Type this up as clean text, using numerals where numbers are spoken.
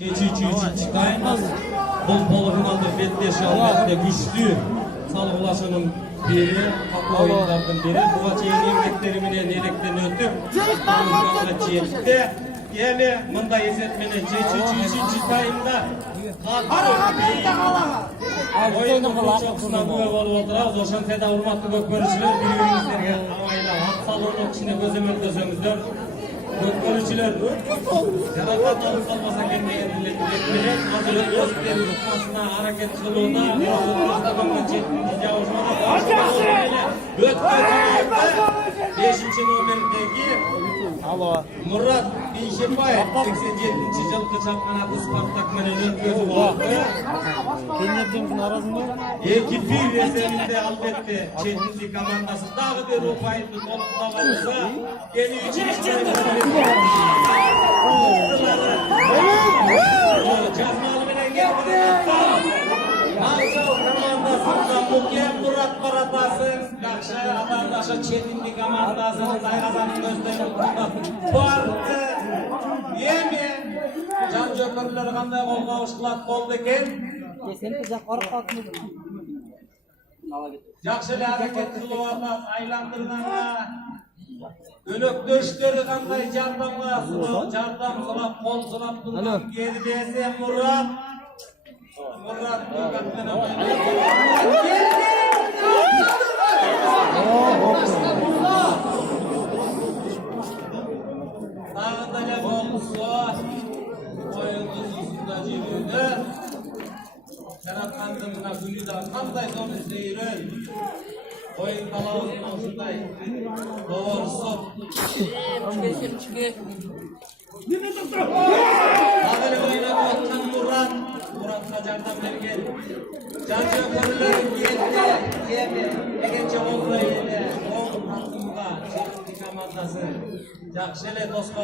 Çıkayınız. Бұл полуфиналда беттеші албетте күшті салғылашының бері, қақы ойындардың бері. Бұға чейін еңбектеріменен електен өтіп, полуфиналға жетті. Емі, мұнда есетменен тайымда ойынның бұл шоқысына көй болып отырауыз. Ошан сәді ұрматты көп көрішілер, біреуіңіздерге авайда ақсалуының күшіне көземен көзіміздер. Көп көрішілер, жарақат алып қалмаса кемдеген білетмелер. Қазір өздерінің ұтмасына әрекет қылуына, өздерінің жетінде жауышмаға бешінші номердегі Мұрат Бейшенбаев 87-ші жылғы чемпионаты Спартак менен өткізіп алды. Екі-бір есебінде албетте четінші командасы дағы бір ұпайды толықтап алса, кені үшінші жазмалы менен Ақшау командасында Мұкен Мұрат Баратасын, жақшы адамдашы четінші командасының Тайғазанның өздерін барды. Еме, жан жөкірлер қандай қолға ұшқылат болды екен. Жақшылы әрекет қылып атас, айландырғанға, өнөктөштері қандай жардамға жардам сұрап, қол сұрап тұрған кердесі Мұрат. Мұрат Бөгатмен Тағында жа болысы ойыңыз ұсында жебеді. Жаратқандығына күні да қандай соны сейрен. Ойын талауының осындай doğrusu. Ağır oyuna koytan Murat'a jardam bergen. Canca körülörün geldi. Egençe oldu yine. Oğul hakkımda çekti komandası. Jakşı ele dost